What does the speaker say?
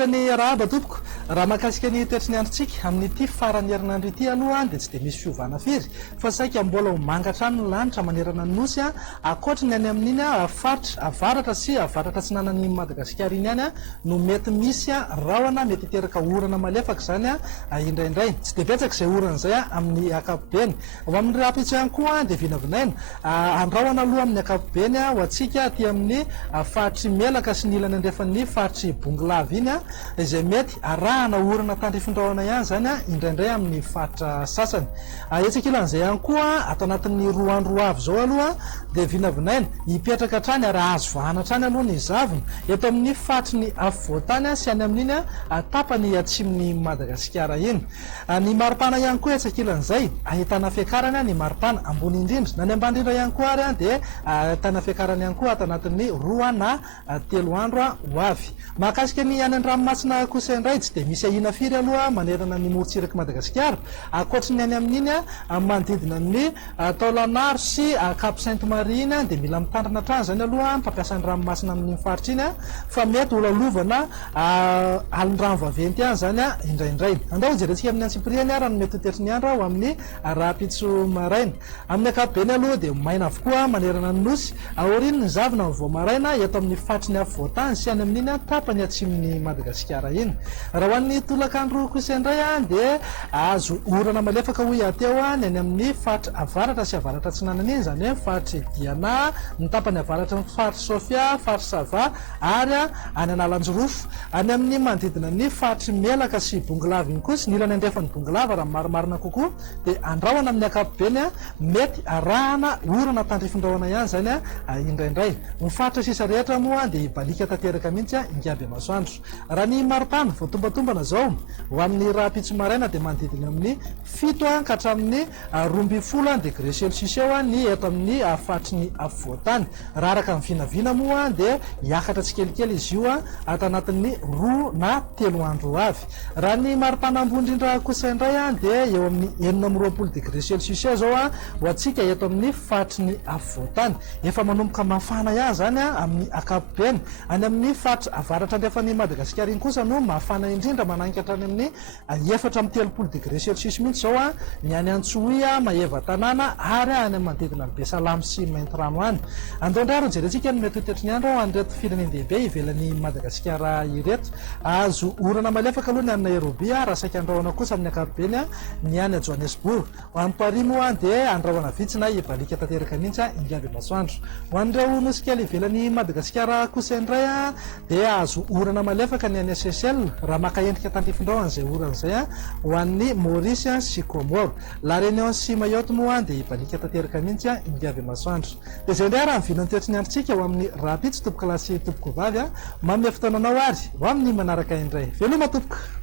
Manolotra ny arahaba tompoko raha mahakasika ny toetry ny androntsika amin'ity farany herinandro ity aloha dia tsy dia misy fiovana firy fa saika mbola ho mangatrano ny lanitra manerana ny nosy akoatra ny any amin'iny faritra avaratra sy avaratra tsy nanan'ny Madagasikara iny any no mety misy rahona mety hiteraka orana malefaka zany indraindray tsy dia betsaka izay orana izay amin'ny ankapobeny. Ho amin'ny rapitso ihany koa dia vinavinaina andrahona aloha amin'ny ankapobeny ho antsika aty amin'ny faritry melaka sy ny ilany andrefan'ny faritry bongolava iny izay mety arahana orana tandrifindrahona ihany zany indraindray amin'ny faritra sasany. Etsakilan'izay ihany koa ato anatin'ny roa andro avy zao aloha dia vinavinaina hipetraka hatrany ary azo vahana hatrany aloha ny zavona eto amin'ny faritry ny afovoantany sy any amin'iny tapany atsimon'ny Madagasikara iny. Ny maripana ihany koa etsakilan'izay ahitana fiakarana ny maripana ambony indrindra na ny ambany indrindra ihany koa ary dia ahitana fiakarana ihany koa ato anatin'ny roa na telo andro ho avy. Mahakasika ny any an-dranomasina kosa indray tsy dia misy ahina firy aloha manerana ny morotsiraka Madagasikara akoatra ny any amin'iny manodidina ny Taolagnaro sy Cap Sainte Marie iny dia mila mitandrina hatrany zany aloha mpampiasa ny ranomasina amin'ny faritra iny fa mety ho lalovana alin-drano vaventy ihany zany indraindray. Andao jerentsika amin'ny antsipiriany raha no mety hotetry ny andro ho amin'ny rapitso maraina. Amin'ny ankapobeny aloha dia maina avokoa manerana ny nosy aoriny ny zavona ny vao maraina eto amin'ny faritry ny afovoantany sy any amin'iny tapany atsimon'ny Madagasikara iny. Raha ho an'ny tolakandro kosa indray dia azo orana malefaka hoy ateo ny any amin'ny faritra avaratra sy avaratra tsy nanana iny zany hoe faritry Diana, ny tapany avaratra ny faritry Sofia, faritry Sava ary any Analanjorofo, any amin'ny manodidina ny faritry melaka sy bongolava iny kosa ny ilany andrefan'ny bongolava raha marimarina kokoa dia andrahona amin'ny ankapobeny mety arahana orana tandrifindrahona ihany zany indraindray. Ny faritra sisa rehetra moa dia hibalika tanteraka mihitsy ingaby masoandro. Raha ny maripana voatombatombana zao ho amin'ny rapitso maraina dia manodidina amin'ny 7 ka hatramin'ny 12 degré celsius eo ny eto amin'ny faritry ny afovoantany. Raha araka ny vinavina moa dia hiakatra tsikelikely izy io ato anatin'ny 2 na 3 andro avy. Raha ny maripana ambony indrindra kosa indray dia eo amin'ny 20 degré celsius zao ho antsika eto amin'ny faritry ny afovoantany. Efa manomboka mafana ihany zany amin'ny ankapobeny. Any amin'ny faritra avaratra andrefan'ny Madagasikara iny kosa no mafana indrindra mananka hatrany amin'ny 4 degré celsius mihitsy zao ny any Antsohihy, Maheva tanàna ary any manodidina ny Besalamy sy Maintrano any. Andao jerentsika ny mety hotetry ny andro an'ireto firenendehibe ivelan'ny Madagasikara ireto. Azo orana malefaka aloha ny any Nairobi raha saika andrahona kosa amin'ny ankapobeny ny any Johannesburg. Ho an'ny Paris moa dia andrahona vitsy na hibalika tanteraka mihitsy ingaby masoandro. Ho an'ireo nosy kely ivelan'ny Madagasikara kosa indray dia azo orana malefaka ny any Seychelles raha maka endrika tandrifindrahona izay orana izay ho an'ny Maurice sy Comore. La Réunion sy Mayotte moa dia hibalika tanteraka mihitsy ingaby masoandro. Dia izay indray raha mivilany toetry ny androntsika ho amin'ny rapitso tompoko lahy sy tompoko vavy manome fotoananao ary ho amin'ny manaraka indray. Veloma tompoko.